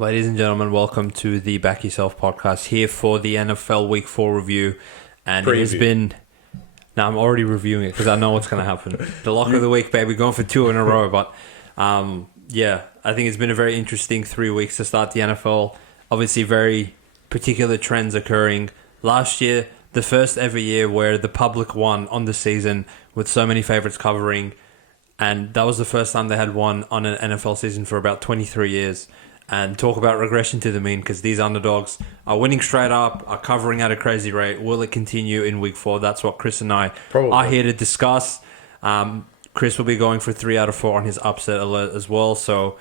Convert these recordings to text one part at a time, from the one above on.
Ladies and gentlemen, welcome to the Back Yourself Podcast here for the NFL Week 4 review. And Preview. It has been... Now, I'm already reviewing it because I know what's going to happen. The lock of the week, baby, going for 2 in a row. But, yeah, I think it's been a very interesting 3 weeks to start the NFL. Obviously, very particular trends occurring. Last year, the first ever year where the public won on the season with so many favorites covering. And that was the first time they had won on an NFL season for about 23 years. And talk about regression to the mean, because these underdogs are winning straight up, are covering at a crazy rate. Will it continue in week 4? That's what Chris and I are here to discuss. Chris will be going for 3 out of 4 on his upset alert as well. So,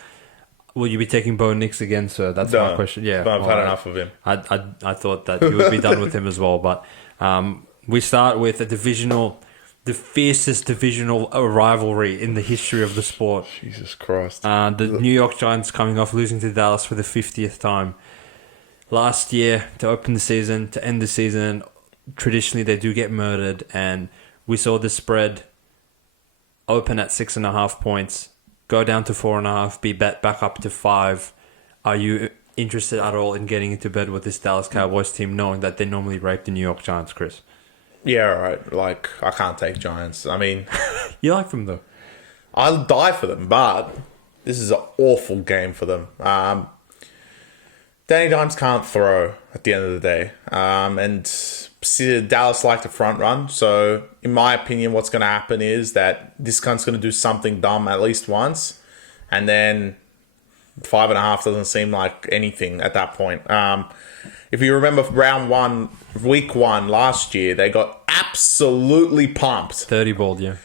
will you be taking Bo Nix again, sir? That's my question. Yeah, I've had enough of him. I thought that you would be done with him as well. But we start with the fiercest divisional rivalry in the history of the sport. Jesus Christ. The New York Giants coming off losing to Dallas for the 50th time. Last year, to open the season, to end the season, traditionally they do get murdered. And we saw the spread open at 6.5 points, go down to 4.5, be bet back up to 5. Are you interested at all in getting into bed with this Dallas Cowboys team, knowing that they normally rape the New York Giants, Chris? Yeah, all right. Like, I can't take Giants. I mean... You like them, though? I'll die for them, but this is an awful game for them. Danny Dimes can't throw at the end of the day. And Dallas like to front run. So, in my opinion, what's going to happen is that this cunt's going to do something dumb at least once. And then 5.5 doesn't seem like anything at that point. If you remember week 1 last year, they got absolutely pumped. 30 balled, yeah.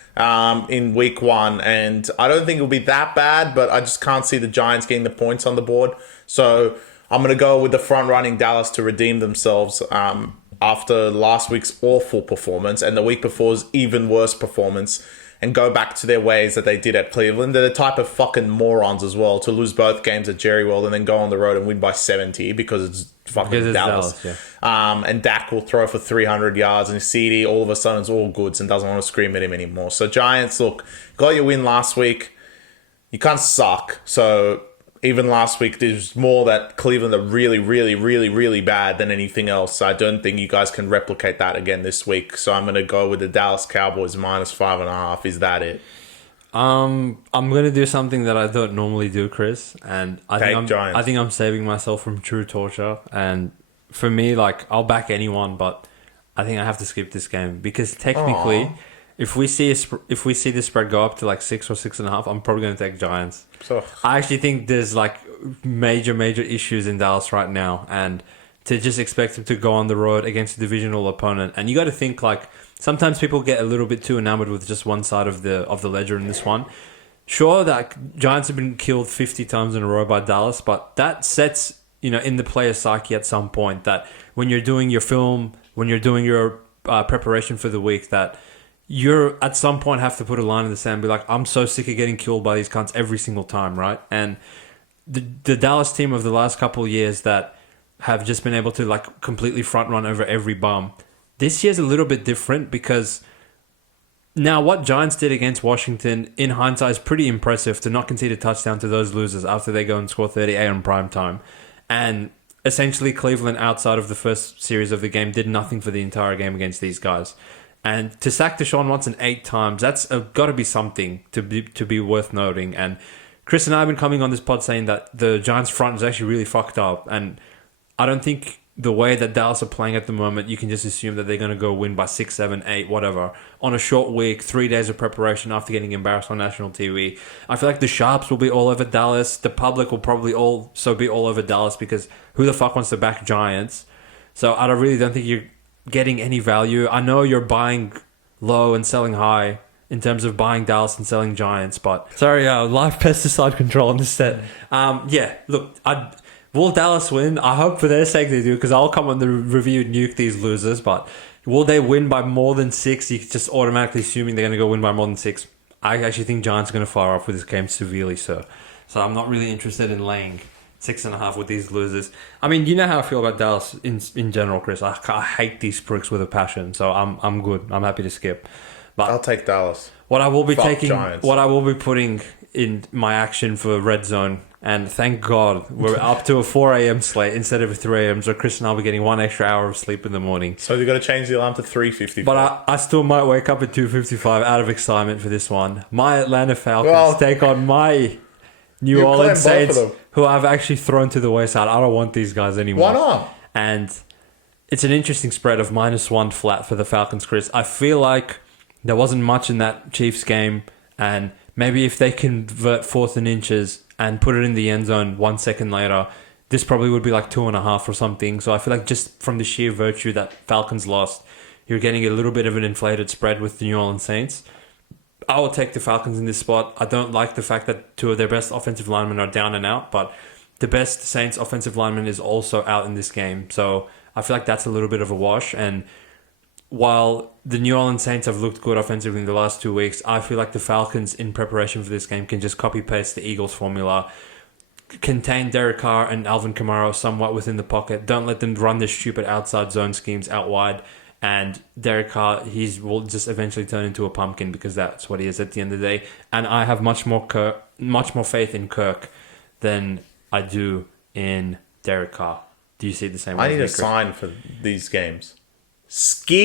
In week 1. And I don't think it'll be that bad, but I just can't see the Giants getting the points on the board. So I'm going to go with the front-running Dallas to redeem themselves after last week's awful performance and the week before's even worse performance, and go back to their ways that they did at Cleveland. They're the type of fucking morons as well to lose both games at Jerry World and then go on the road and win by 70 because it's fucking Dallas. Yeah. And Dak will throw for 300 yards and CD all of a sudden is all goods and doesn't want to scream at him anymore. So Giants, look, got your win last week. You can't suck. So even last week, there's more that Cleveland are really, really, really, really bad than anything else. I don't think you guys can replicate that again this week. So I'm going to go with the Dallas Cowboys minus 5.5. Is that it? I'm going to do something that I don't normally do, Chris. And I think I'm saving myself from true torture. And for me, like, I'll back anyone, but I think I have to skip this game. Because technically... Aww. If we see the spread go up to like 6 or 6.5, I'm probably going to take Giants. So I actually think there's like major issues in Dallas right now, and to just expect them to go on the road against a divisional opponent, and you got to think like sometimes people get a little bit too enamored with just one side of the ledger in this one. Sure, that Giants have been killed 50 times in a row by Dallas, but that sets in the player's psyche at some point that when you're doing your film, when you're doing your preparation for the week, that you're at some point have to put a line in the sand and be like, I'm so sick of getting killed by these cunts every single time, right? And the Dallas team of the last couple of years that have just been able to like completely front run over every bum. This year's a little bit different because now what Giants did against Washington in hindsight is pretty impressive to not concede a touchdown to those losers after they go and score 38 on prime time. And essentially Cleveland outside of the first series of the game did nothing for the entire game against these guys. And to sack Deshaun Watson 8 times, that's got to be something to be worth noting. And Chris and I have been coming on this pod saying that the Giants front is actually really fucked up. And I don't think the way that Dallas are playing at the moment, you can just assume that they're going to go win by 6, 7, 8, whatever. On a short week, 3 days of preparation after getting embarrassed on national TV. I feel like the sharps will be all over Dallas. The public will probably also be all over Dallas because who the fuck wants to back Giants? So I really don't think you're getting any value. I know you're buying low and selling high in terms of buying Dallas and selling Giants, but sorry, live pesticide control on the set. Yeah, look, will Dallas win? I hope for their sake they do, because I'll come on the review and nuke these losers, but will they win by more than 6? You're just automatically assuming they're going to go win by more than 6. I actually think Giants are going to fire off with this game severely, so I'm not really interested in laying 6.5 with these losers. I mean, you know how I feel about Dallas in general, Chris. I hate these pricks with a passion, so I'm good. I'm happy to skip. But I'll take Dallas. What I will be putting in my action for Red Zone And thank God we're up to a 4 a.m. slate instead of a 3 a.m. So Chris and I will be getting 1 extra hour of sleep in the morning. So you've got to change the alarm to 3:55. But I still might wake up at 2:55 out of excitement for this one. My Atlanta Falcons take on my New Orleans Saints, who I've actually thrown to the wayside. I don't want these guys anymore. Why not? And it's an interesting spread of -1 flat for the Falcons, Chris. I feel like there wasn't much in that Chiefs game, and maybe if they convert 4th and inches and put it in the end zone 1 second later, this probably would be like 2.5 or something. So I feel like just from the sheer virtue that Falcons lost, you're getting a little bit of an inflated spread with the New Orleans Saints. I will take the Falcons in this spot. I don't like the fact that 2 of their best offensive linemen are down and out, but the best Saints offensive lineman is also out in this game. So I feel like that's a little bit of a wash. And while the New Orleans Saints have looked good offensively in the last 2 weeks, I feel like the Falcons, in preparation for this game, can just copy-paste the Eagles formula, contain Derek Carr and Alvin Kamara somewhat within the pocket, don't let them run their stupid outside zone schemes out wide, and Derek Carr, will just eventually turn into a pumpkin because that's what he is at the end of the day. And I have much more faith in Kirk than I do in Derek Carr. Do you see it the same way? I need a sign for these games. Skip!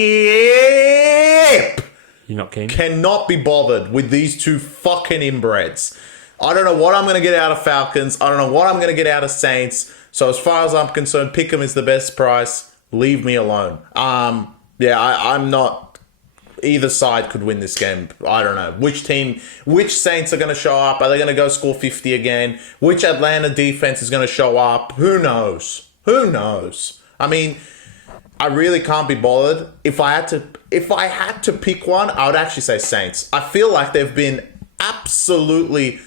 You're not keen? Cannot be bothered with these 2 fucking inbreds. I don't know what I'm going to get out of Falcons. I don't know what I'm going to get out of Saints. So as far as I'm concerned, Pick'em is the best price. Leave me alone. I'm not... Either side could win this game. I don't know. Which Saints are going to show up? Are they going to go score 50 again? Which Atlanta defense is going to show up? Who knows? I mean... I really can't be bothered. If I had to pick one, I would actually say Saints. I feel like they've been absolutely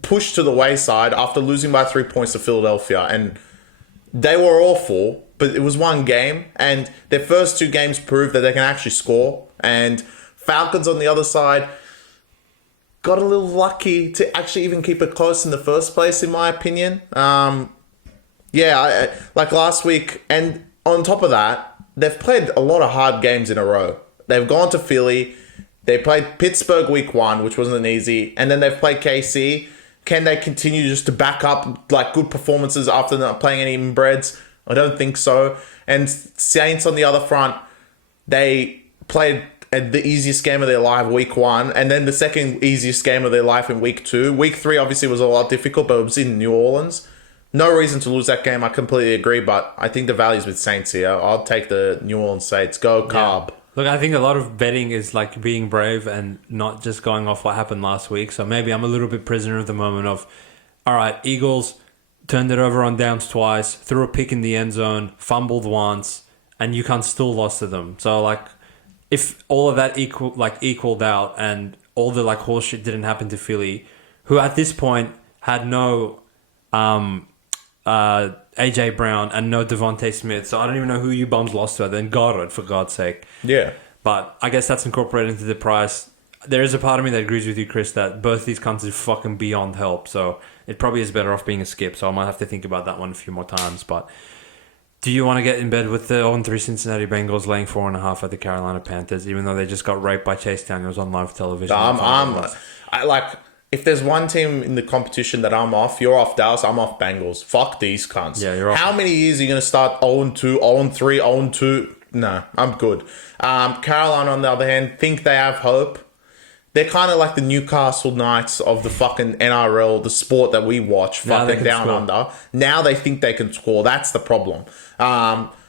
pushed to the wayside after losing by 3 points to Philadelphia, and they were awful, but it was one game, and their first 2 games proved that they can actually score. And Falcons on the other side got a little lucky to actually even keep it close in the first place, in my opinion. Like last week, and on top of that, they've played a lot of hard games in a row. They've gone to Philly. They played Pittsburgh week 1, which wasn't easy. And then they've played KC. Can they continue just to back up like good performances after not playing any inbreds? I don't think so. And Saints on the other front, they played the easiest game of their life week 1. And then the second easiest game of their life in week 2. Week 3 obviously was a lot difficult, but it was in New Orleans. No reason to lose that game. I completely agree, but I think the value's with Saints here. I'll take the New Orleans Saints. Go Carb. Yeah. Look, I think a lot of betting is like being brave and not just going off what happened last week. So maybe I'm a little bit prisoner of the moment of, all right, Eagles turned it over on downs twice, threw a pick in the end zone, fumbled once, and UConn still lost to them. So like, if all of that equaled out and all the like horse shit didn't happen to Philly, who at this point had no AJ Brown and no Devontae Smith, so I don't even know who you bums lost to. Then Goddard, for God's sake. Yeah. But I guess that's incorporated into the price. There is a part of me that agrees with you, Chris, that both these comes is fucking beyond help. So it probably is better off being a skip. So I might have to think about that one a few more times. But do you want to get in bed with the 0-3 Cincinnati Bengals laying 4.5 at the Carolina Panthers, even though they just got raped by Chase Daniels on live television? If there's one team in the competition that I'm off, you're off Dallas, I'm off Bengals. Fuck these cunts. Yeah, you're off. How many years are you going to start 0-2, 0-3, 0-2? No, I'm good. Carolina, on the other hand, think they have hope. They're kind of like the Newcastle Knights of the fucking NRL, the sport that we watch, fucking down under. Now they think they can score. That's the problem.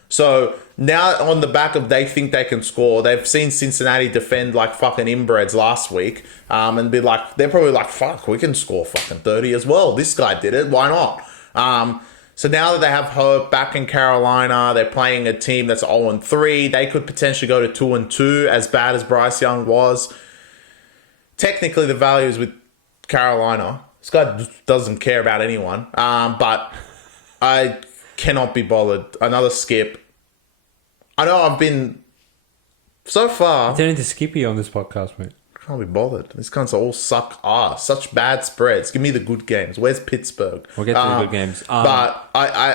So now on the back of they think they can score, they've seen Cincinnati defend like fucking inbreds last week, and be like, they're probably like, fuck, we can score fucking 30 as well. This guy did it. Why not? So now that they have hope back in Carolina, they're playing a team that's 0-3. They could potentially go to 2-2, as bad as Bryce Young was. Technically, the value is with Carolina. This guy doesn't care about anyone. But I cannot be bothered. Another skip. I know I've been so far. You're turning to Skippy on this podcast, mate. Can't be bothered. These cunts all suck ass. Such bad spreads. Give me the good games. Where's Pittsburgh? We'll get to the good games. But I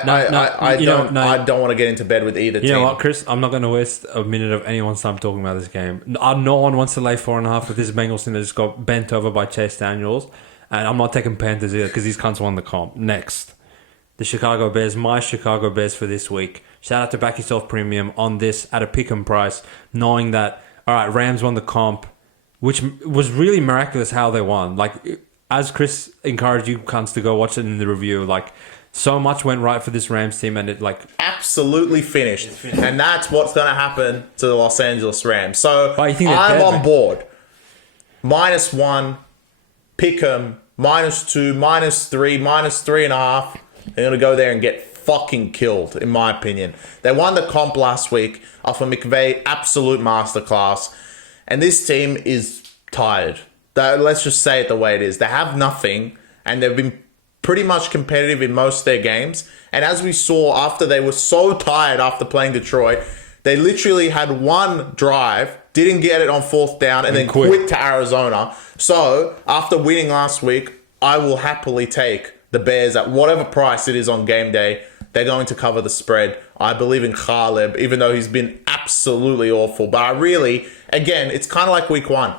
don't want to get into bed with either team. You know what, Chris? I'm not going to waste a minute of anyone's time talking about this game. No one wants to lay 4.5 with this Bengals team that just got bent over by Chase Daniels. And I'm not taking Panthers either because these cunts won the comp. Next, the Chicago Bears, my Chicago Bears for this week. Shout out to Back Yourself Premium on this at a pick 'em price, knowing that, all right, Rams won the comp, which was really miraculous how they won. Like, as Chris encouraged you cunts to go watch it in the review, like, so much went right for this Rams team, and it, like... Absolutely finished. And that's what's going to happen to the Los Angeles Rams. So, I'm on board. -1, pick 'em, -2, -3, -3.5. They're going to go there and get fucking killed, in my opinion. They won the comp last week off a McVay absolute masterclass. And this team is tired. Let's just say it the way it is. They have nothing, and they've been pretty much competitive in most of their games. And as we saw after they were so tired after playing Detroit, they literally had one drive, didn't get it on 4th down, and then quit to Arizona. So, after winning last week, I will happily take the Bears at whatever price it is on game day. They're going to cover the spread. I believe in Caleb, even though he's been absolutely awful. But I really, again, it's kind of like week 1.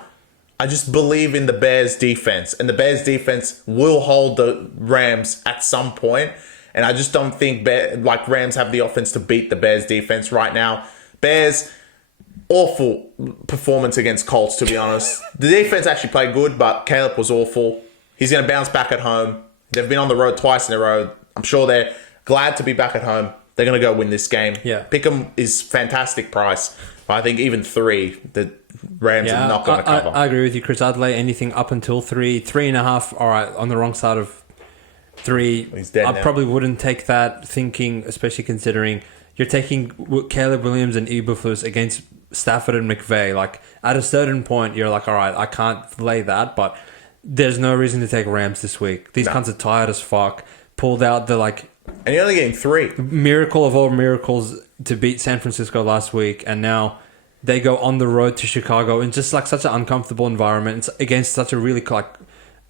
I just believe in the Bears defense, and the Bears defense will hold the Rams at some point. And I just don't think Rams have the offense to beat the Bears defense right now. Bears, awful performance against Colts, to be honest. The defense actually played good, but Caleb was awful. He's going to bounce back at home. They've been on the road twice in a row. I'm sure they're glad to be back at home. They're going to go win this game. Yeah. Pick'em is fantastic price. I think even 3, the Rams are not going to cover. I agree with you, Chris. I'd lay anything up until 3, 3.5. All right, on the wrong side of 3. He's dead I now. probably wouldn't take that, thinking, especially considering you're taking Caleb Williams and Eberflus against Stafford and McVay. Like, at a certain point, you're like, all right, I can't lay that, but there's no reason to take Rams this week. These cunts are tired as fuck. Pulled out the, like... And you're only getting 3. Miracle of all miracles to beat San Francisco last week, and now they go on the road to Chicago in just, like, such an uncomfortable environment. It's against such a really, like,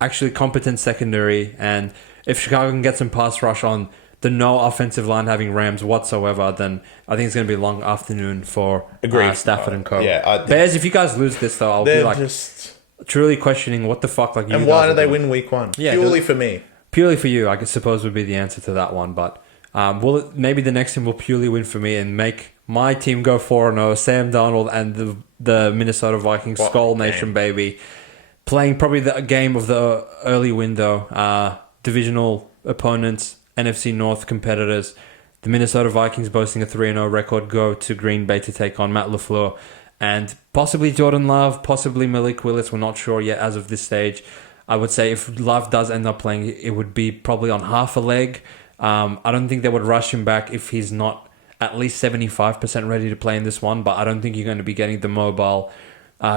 actually competent secondary, and if Chicago can get some pass rush on the no offensive line having Rams whatsoever, then I think it's going to be a long afternoon for Stafford and co. Bears, if you guys lose this, though, I'll be, like... truly questioning what the fuck, like, you. And why do they win week 1? Yeah, purely for me. Purely for you, I suppose would be the answer to that one. But maybe the next team will purely win for me and make my team go 4-0. Sam Darnold and the Minnesota Vikings, Skull Nation, baby, playing probably the game of the early window. Divisional opponents, NFC North competitors. The Minnesota Vikings boasting a 3-0 record go to Green Bay to take on Matt LaFleur. And possibly Jordan Love, possibly Malik Willis. We're not sure yet as of this stage. I would say if Love does end up playing, it would be probably on half a leg. I don't think they would rush him back if he's not at least 75% ready to play in this one. But I don't think you're going to be getting the mobile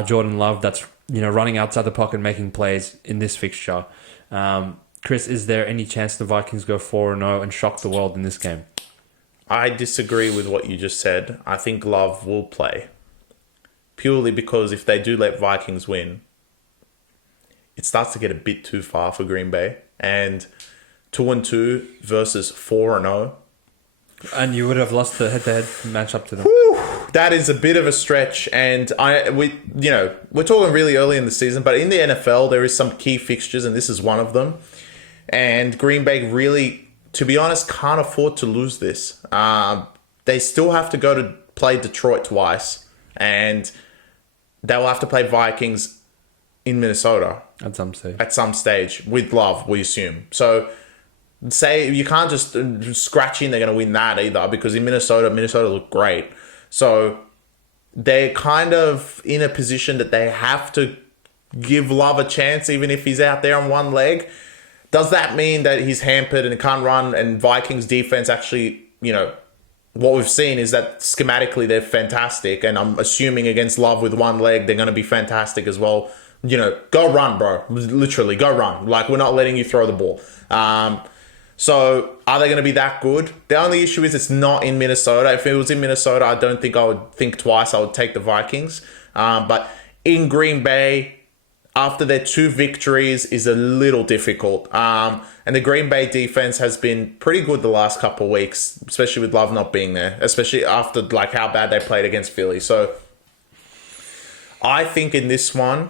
Jordan Love that's running outside the pocket making plays in this fixture. Chris, is there any chance the Vikings go 4-0 and shock the world in this game? I disagree with what you just said. I think Love will play. Purely because if they do let Vikings win, it starts to get a bit too far for Green Bay. And 2-2 versus 4-0. And you would have lost the head-to-head matchup to them. Whew, that is a bit of a stretch. And we're talking really early in the season, but in the NFL, there is some key fixtures, and this is one of them. And Green Bay really, to be honest, can't afford to lose this. They still have to go to play Detroit twice, and they will have to play Vikings in Minnesota at some stage with Love, we assume. So say you can't just scratch in they're going to win that either, because in Minnesota looked great. So they're kind of in a position that they have to give Love a chance even if he's out there on one leg. Does that mean that he's hampered and can't run, and Vikings defense actually, what we've seen is that schematically they're fantastic, and I'm assuming against Love with one leg, they're going to be fantastic as well. Go run, bro. Literally, go run. Like, we're not letting you throw the ball. So, are they going to be that good? The only issue is it's not in Minnesota. If it was in Minnesota, I don't think I would think twice. I would take the Vikings. But in Green Bay, after their 2 victories, is a little difficult. And the Green Bay defense has been pretty good the last couple of weeks, especially with Love not being there, especially after how bad they played against Philly. So I think in this one,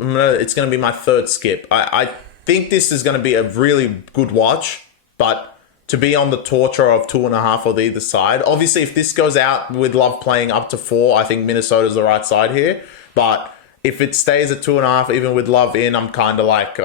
it's going to be my third skip. I think this is going to be a really good watch, but to be on the torture of 2.5 on either side. Obviously, if this goes out with Love playing up to 4, I think Minnesota's the right side here. But if it stays at 2.5, even with Love in, I'm kind of like,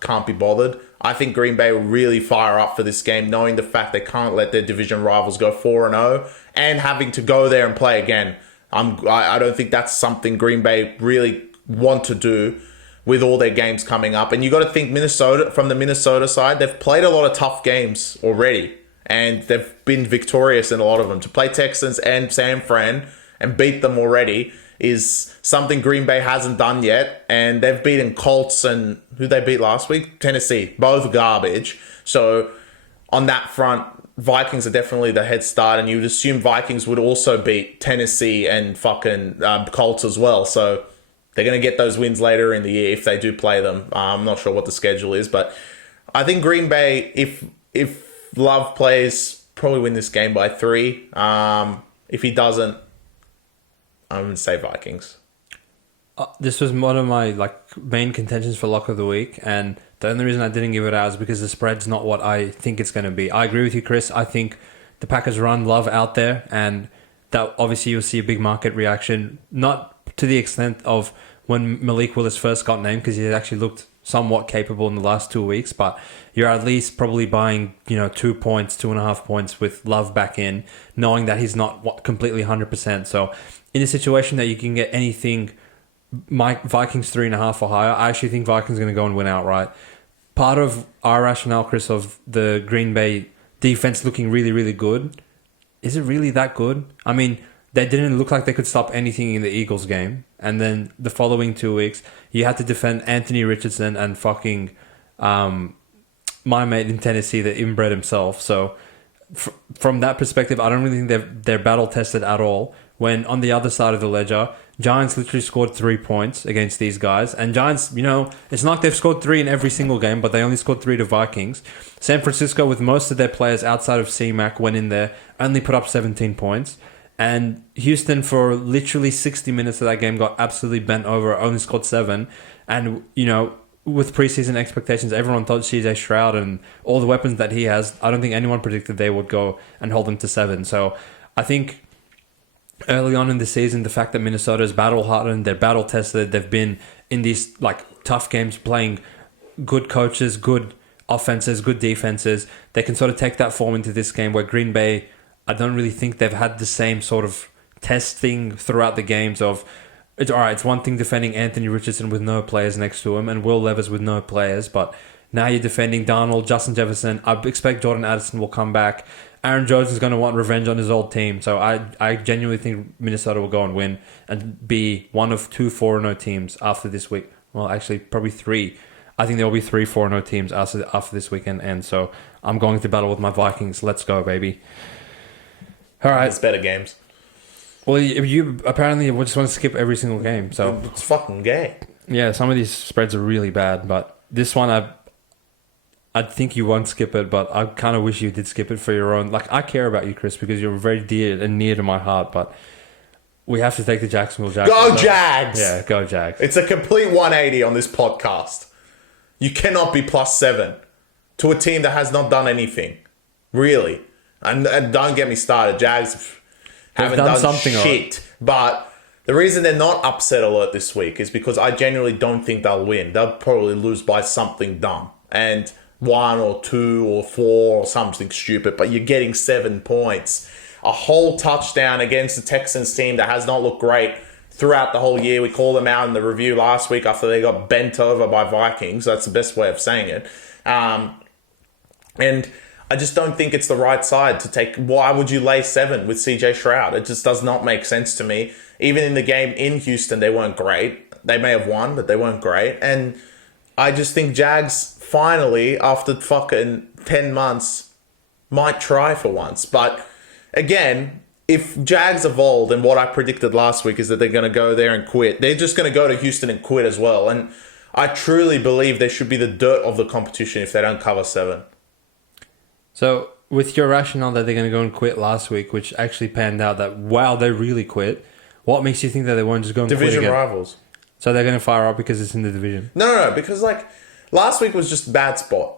can't be bothered. I think Green Bay will really fire up for this game, knowing the fact they can't let their division rivals go 4-0 and having to go there and play again. I don't think that's something Green Bay really want to do with all their games coming up. And you got to think Minnesota, from the Minnesota side, they've played a lot of tough games already. And they've been victorious in a lot of them. To play Texans and San Fran and beat them already is something Green Bay hasn't done yet. And they've beaten Colts and who they beat last week? Tennessee. Both garbage. So on that front, Vikings are definitely the head start. And you'd assume Vikings would also beat Tennessee and fucking Colts as well. So they're going to get those wins later in the year if they do play them. I'm not sure what the schedule is, but I think Green Bay, if Love plays, probably win this game by 3. If he doesn't, I'm going to say Vikings. This was one of my main contentions for lock of the week, and the only reason I didn't give it out is because the spread's not what I think it's going to be. I agree with you, Chris. I think the Packers run Love out there, and that obviously you'll see a big market reaction, not to the extent of when Malik Willis first got named, because he actually looked somewhat capable in the last 2 weeks, but you're at least probably buying 2 points, 2.5 points with Love back in, knowing that he's not completely 100%. So in a situation that you can get anything, Vikings 3.5 or higher, I actually think Vikings going to go and win outright. Part of our rationale, Chris, of the Green Bay defense looking really, really good, is it really that good? I mean, they didn't look like they could stop anything in the Eagles game. And then the following 2 weeks, you had to defend Anthony Richardson and fucking my mate in Tennessee, the inbred himself. So from that perspective, I don't really think they're battle-tested at all. When on the other side of the ledger, Giants literally scored 3 points against these guys. And Giants, it's not like they've scored 3 in every single game, but they only scored 3 to Vikings. San Francisco, with most of their players outside of C-Mac, went in there, only put up 17 points. And Houston, for literally 60 minutes of that game, got absolutely bent over, only scored 7. And, with preseason expectations, everyone thought CJ Stroud and all the weapons that he has, I don't think anyone predicted they would go and hold them to 7. So I think early on in the season, the fact that Minnesota is battle-hardened, they're battle-tested, they've been in these tough games playing good coaches, good offenses, good defenses, they can sort of take that form into this game where Green Bay, I don't really think they've had the same sort of testing throughout the games of, it's all right, it's one thing defending Anthony Richardson with no players next to him and Will Levis with no players, but now you're defending Darnold, Justin Jefferson. I expect Jordan Addison will come back. Aaron Jones is going to want revenge on his old team. So I genuinely think Minnesota will go and win and be one of 2 4-0 teams after this week. Well, actually, probably 3. I think there will be 3 4-0 teams after this weekend. And so I'm going to battle with my Vikings. Let's go, baby. All right. It's better games. Well, you apparently just want to skip every single game. So it's fucking gay. Yeah, some of these spreads are really bad, but this one I think you won't skip it, but I kind of wish you did skip it for your own. I care about you, Chris, because you're very dear and near to my heart, but we have to take the Jacksonville Jags. Go Jags! Yeah, go Jags. It's a complete 180 on this podcast. You cannot be +7 to a team that has not done anything. Really. And don't get me started. Jags haven't done something shit. But the reason they're not upset alert this week is because I genuinely don't think they'll win. They'll probably lose by something dumb. And 1 or 2 or 4 or something stupid. But you're getting 7 points. A whole touchdown against the Texans team that has not looked great throughout the whole year. We called them out in the review last week after they got bent over by Vikings. That's the best way of saying it. And I just don't think it's the right side to take. Why would you lay 7 with CJ Stroud? It just does not make sense to me. Even in the game in Houston, they weren't great. They may have won, but they weren't great. And I just think Jags finally, after fucking 10 months, might try for once. But again, if Jags evolve, and what I predicted last week is that they're going to go there and quit, they're just going to go to Houston and quit as well. And I truly believe they should be the dirt of the competition if they don't cover 7. So, with your rationale that they're going to go and quit last week, which actually panned out that, wow, they really quit, what makes you think that they won't just go and quit again? Division rivals. So they're going to fire up because it's in the division? No, because last week was just a bad spot.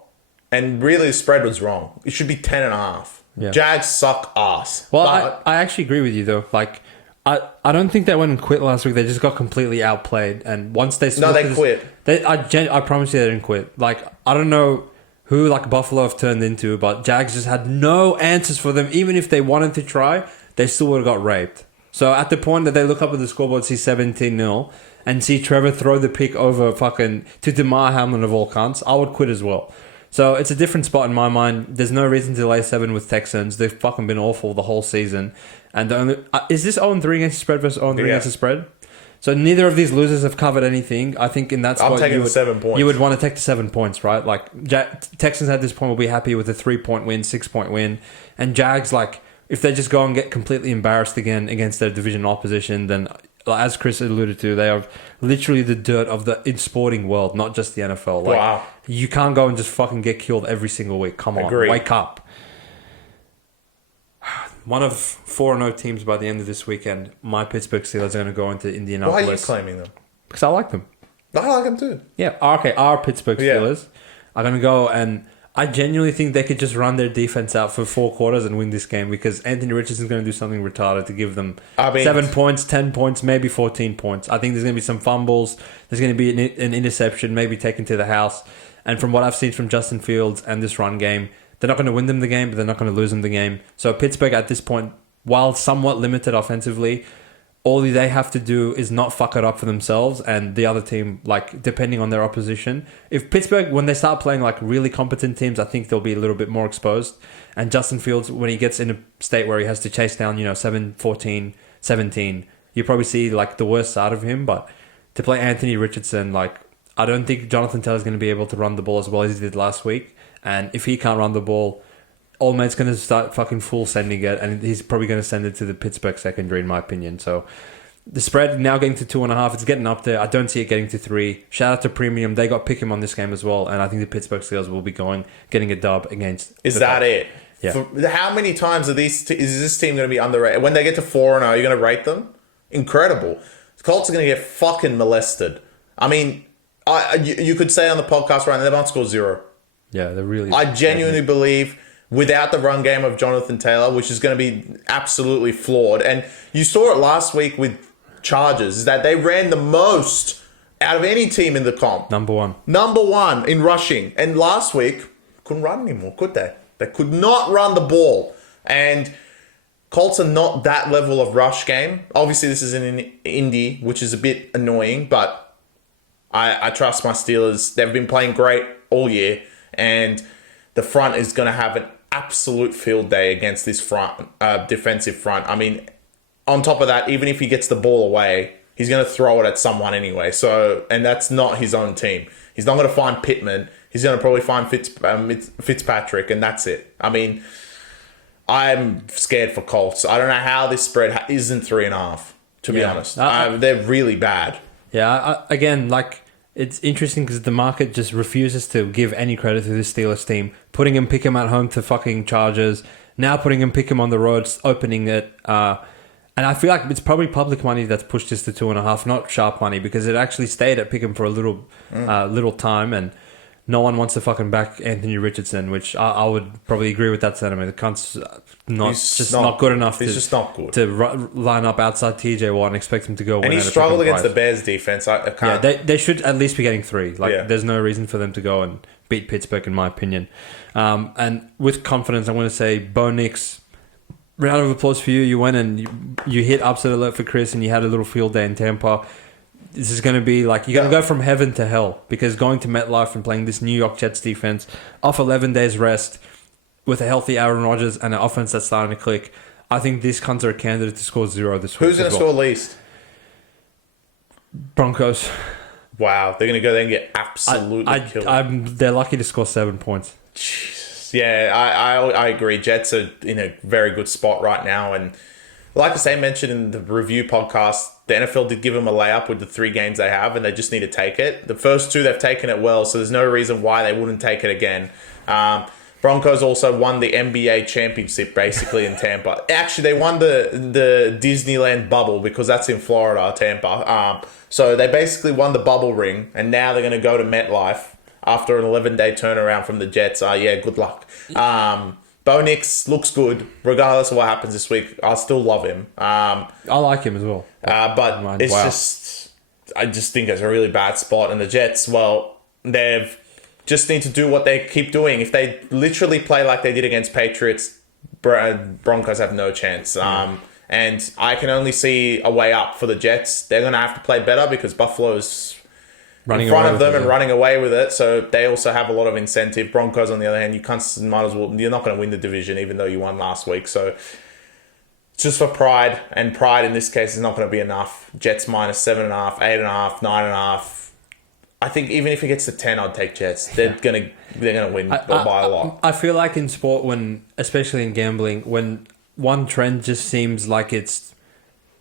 And really, the spread was wrong. It should be 10.5. Yeah. Jags suck ass. Well, I actually agree with you, though. Like, I don't think they went and quit last week. They just got completely outplayed. And once they... No, they quit. I promise you they didn't quit. Like, I don't know who, like, Buffalo have turned into, but Jags just had no answers for them. Even if they wanted to try, they still would have got raped. So at the point that they look up at the scoreboard, see 17-0, and see Trevor throw the pick over fucking to DeMar Hamlin of all cunts, I would quit as well. So it's a different spot in my mind. There's no reason to lay 7 with Texans. They've fucking been awful the whole season. And the only is this 0-3 against the spread versus 0-3 against the spread? So neither of these losers have covered anything. I think in that spot, I'm taking the 7 points. You would want to take the 7 points, right? Like Texans at this point will be happy with a 3-point win, 6-point win, and Jags, like, if they just go and get completely embarrassed again against their division opposition, then, as Chris alluded to, they are literally the dirt of the sporting world, not just the NFL. Like, wow. You can't go and just fucking get killed every single week. Come on, wake up. One of 4-0 teams by the end of this weekend. My Pittsburgh Steelers are going to go into Indianapolis. Why are you claiming them? Because I like them. I like them too. Yeah, okay. Our Pittsburgh Steelers are going to go, and I genuinely think they could just run their defense out for 4 quarters and win this game, because Anthony Richardson's going to do something retarded to give them 7 points, 10 points, maybe 14 points. I think there's going to be some fumbles. There's going to be an interception, maybe taken to the house. And from what I've seen from Justin Fields and this run game, they're not going to win them the game, but they're not going to lose them the game. So Pittsburgh at this point, while somewhat limited offensively, all they have to do is not fuck it up for themselves and the other team, like, depending on their opposition. If Pittsburgh, when they start playing like really competent teams, I think they'll be a little bit more exposed. And Justin Fields, when he gets in a state where he has to chase down, 7, 14, 17, you probably see like the worst side of him. But to play Anthony Richardson, like, I don't think Jonathan Taylor's going to be able to run the ball as well as he did last week. And if he can't run the ball, Old Mate's going to start fucking full sending it, and he's probably going to send it to the Pittsburgh secondary, in my opinion. So the spread now getting to 2.5. It's getting up there. I don't see it getting to 3. Shout out to Premium. They got Pick'em on this game as well, and I think the Pittsburgh Steelers will be getting a dub against. Is that it? Yeah. How many times is this team going to be underrated? When they get to 4-0, are you going to rate them? Incredible. The Colts are going to get fucking molested. I mean, you could say on the podcast right now, they might score 0. Yeah, they're really... I genuinely believe without the run game of Jonathan Taylor, which is going to be absolutely flawed. And you saw it last week with Chargers, is that they ran the most out of any team in the comp. Number one in rushing. And last week, couldn't run anymore, could they? They could not run the ball. And Colts are not that level of rush game. Obviously, this is in Indy, which is a bit annoying, but I trust my Steelers. They've been playing great all year. And the front is going to have an absolute field day against this front, defensive front. I mean, on top of that, even if he gets the ball away, he's going to throw it at someone anyway. So, and that's not his own team. He's not going to find Pittman. He's going to probably find Fitzpatrick, and that's it. I mean, I'm scared for Colts. I don't know how this spread isn't 3.5, to be honest. They're really bad. Yeah, again, like... It's interesting because the market just refuses to give any credit to this Steelers team. Putting him Pick'em at home to fucking Chargers. Now putting him Pick'em on the road, opening it. And I feel like it's probably public money that's pushed this to 2.5, not sharp money, because it actually stayed at Pick'em for a little time, and no one wants to fucking back Anthony Richardson, which I would probably agree with that sentiment. The cunt's not good enough. He's just not good to line up outside TJ Watt and expect him to go. And he struggled against the Bears defense. I can't. Yeah, they should at least be getting 3. There's no reason for them to go and beat Pittsburgh, in my opinion. And with confidence, I'm going to say, Bo Nix, round of applause for you. You went and you hit upset alert for Chris, and you had a little field day in Tampa. This is going to be like, you're going to go from heaven to hell, because going to MetLife and playing this New York Jets defense off 11 days rest with a healthy Aaron Rodgers and an offense that's starting to click, I think these cunts are a candidate to score 0 this week. Who's going to score least? Broncos. Wow, they're going to go there and get absolutely killed. They're lucky to score 7 points. Jesus. Yeah, I agree. Jets are in a very good spot right now, and like Hussein mentioned in the review podcast, the NFL did give them a layup with the 3 games they have, and they just need to take it. The first 2, they've taken it well, so there's no reason why they wouldn't take it again. Broncos also won the NBA championship, basically, in Tampa. Actually, they won the Disneyland bubble, because that's in Florida, Tampa. So they basically won the bubble ring, and now they're going to go to MetLife. after an 11-day turnaround from the Jets. Yeah, good luck. Bo Nix looks good, regardless of what happens this week. I still love him. I like him as well. But it's just, I just think it's a really bad spot. And the Jets, well, they've just need to do what they keep doing. If they literally play like they did against Patriots, Broncos have no chance. And I can only see a way up for the Jets. They're going to have to play better because Buffalo's in front of them and running away with it. So they also have a lot of incentive. Broncos, on the other hand, you're not going to win the division even though you won last week. So it's just for pride. And pride in this case is not going to be enough. Jets minus 7.5, 8.5, 9.5. I think even if it gets to 10, I'd take Jets. They're gonna win by a lot. I feel like in sport, especially in gambling, when one trend just seems like it's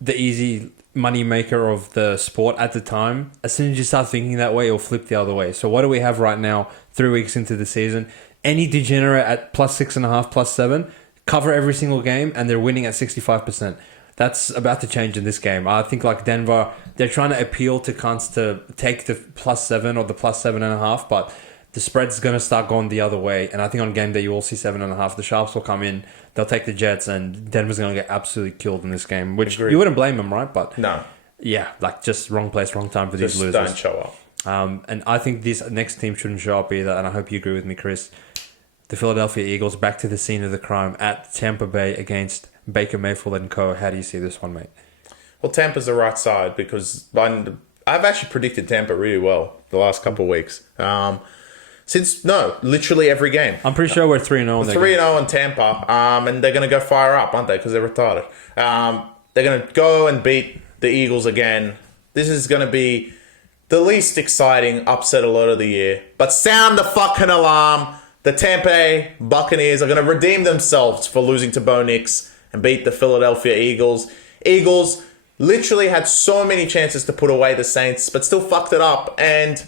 the easy money maker of the sport at the time, as soon as you start thinking that way, it'll flip the other way. So what do we have right now, 3 weeks into the season? Any degenerate at plus 6.5, plus 7, cover every single game, and they're winning at 65%. That's about to change in this game. I think like Denver, they're trying to appeal to cunts to take the plus 7 or the plus 7.5, but the spread's going to start going the other way. And I think on game day, you will see 7.5. The Sharps will come in, they'll take the Jets, and Denver's going to get absolutely killed in this game, which you wouldn't blame them, right? But no. Yeah, like just wrong place, wrong time for these losers. Don't show up. And I think this next team shouldn't show up either, and I hope you agree with me, Chris. The Philadelphia Eagles back to the scene of the crime at Tampa Bay against Baker Mayfield and co. How do you see this one, mate? Well, Tampa's the right side because I've actually predicted Tampa really well the last couple of weeks. Literally every game. I'm pretty sure we're 3-0. 3-0 in Tampa, and they're going to go fire up, aren't they? Because they're retarded. They're going to go and beat the Eagles again. This is going to be the least exciting upset alert of the year. But sound the fucking alarm. The Tampa Bay Buccaneers are going to redeem themselves for losing to Bo Nix and beat the Philadelphia Eagles. Eagles literally had so many chances to put away the Saints, but still fucked it up. And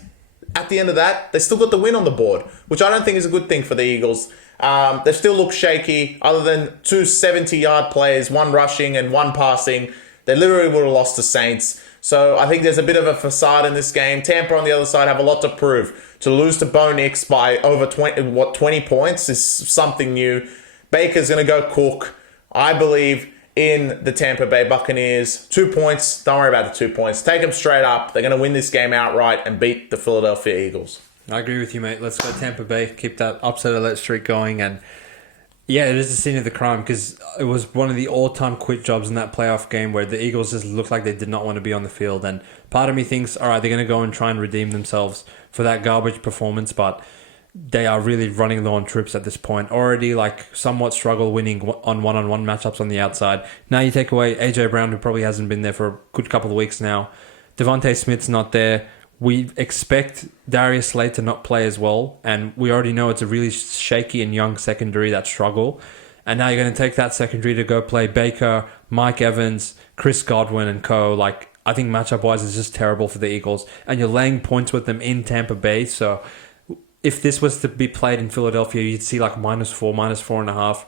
at the end of that, they still got the win on the board, which I don't think is a good thing for the Eagles. They still look shaky. Other than 2 70-yard plays, 1 rushing and 1 passing, they literally would have lost the Saints. So I think there's a bit of a facade in this game. Tampa on the other side have a lot to prove. To lose to Bo Nix by over 20 points is something new. Baker's going to go cook. I believe in the Tampa Bay Buccaneers. 2 points. Don't worry about the 2 points. Take them straight up. They're going to win this game outright and beat the Philadelphia Eagles. I agree with you, mate. Let's go Tampa Bay. Keep that upset alert streak going. And yeah, it is the scene of the crime because it was one of the all-time quit jobs in that playoff game where the Eagles just looked like they did not want to be on the field. And part of me thinks, all right, they're going to go and try and redeem themselves for that garbage performance, but they are really running low on troops at this point. Already, like, somewhat struggle winning on one-on-one matchups on the outside. Now you take away A.J. Brown, who probably hasn't been there for a good couple of weeks now. Devontae Smith's not there. We expect Darius Slade to not play as well, and we already know it's a really shaky and young secondary that struggle. And now you're going to take that secondary to go play Baker, Mike Evans, Chris Godwin, and co. Like, I think matchup-wise is just terrible for the Eagles. And you're laying points with them in Tampa Bay, so if this was to be played in Philadelphia, you'd see like -4, -4.5.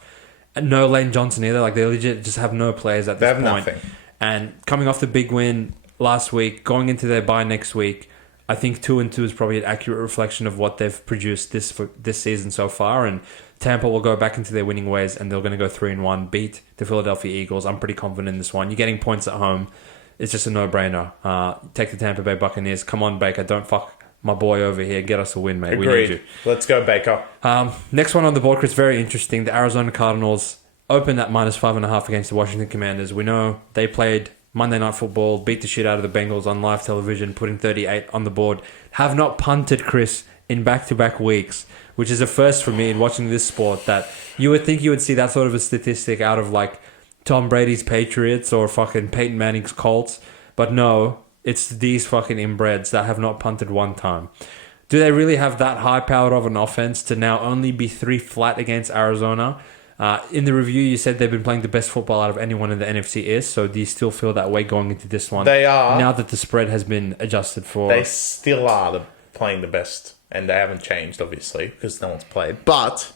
And no Lane Johnson either. Like, they legit just have no players at this point. They have nothing. And coming off the big win last week, going into their bye next week, I think 2-2 is probably an accurate reflection of what they've produced this season so far. And Tampa will go back into their winning ways, and they're going to go 3-1, beat the Philadelphia Eagles. I'm pretty confident in this one. You're getting points at home. It's just a no-brainer. Take the Tampa Bay Buccaneers. Come on, Baker. Don't fuck my boy over here. Get us a win, mate. Agreed. We need you. Let's go, Baker. Next one on the board, Chris, very interesting. The Arizona Cardinals opened at -5.5 against the Washington Commanders. We know they played Monday Night Football, beat the shit out of the Bengals on live television, putting 38 on the board. Have not punted, Chris, in back-to-back weeks, which is a first for me in watching this sport, that you would think you would see that sort of a statistic out of like Tom Brady's Patriots or fucking Peyton Manning's Colts. But no, it's these fucking inbreds that have not punted one time. Do they really have that high power of an offense to now only be 3 flat against Arizona? In the review, you said they've been playing the best football out of anyone in the NFC East. So do you still feel that way going into this one? They are. Now that the spread has been adjusted for. They still are playing the best. And they haven't changed, obviously, because no one's played. But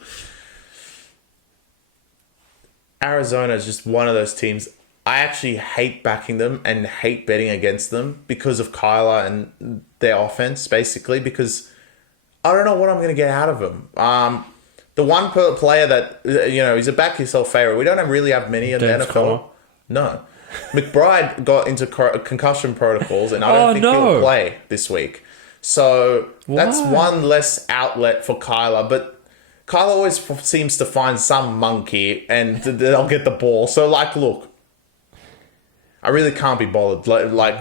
Arizona is just one of those teams. I actually hate backing them and hate betting against them because of Kyler and their offense, basically, because I don't know what I'm going to get out of him. The one player that, he's a back yourself favorite. We don't really have many in the NFL. Connor. No. McBride got into concussion protocols, and I don't think he'll play this week. So that's one less outlet for Kyler. But Kyler always seems to find some monkey, and they'll get the ball. So, look, I really can't be bothered,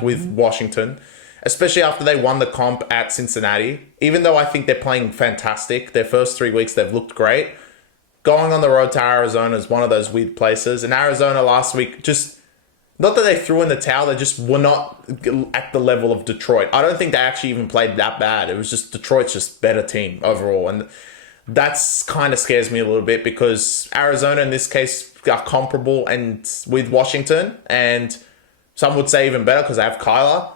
with Washington, especially after they won the comp at Cincinnati. Even though I think they're playing fantastic, their first 3 weeks they've looked great. Going on the road to Arizona is one of those weird places. And Arizona last week, just not that they threw in the towel, they just were not at the level of Detroit. I don't think they actually even played that bad. It was just Detroit's just better team overall. And that's kind of scares me a little bit because Arizona in this case are comparable and with Washington, and some would say even better because they have Kyler.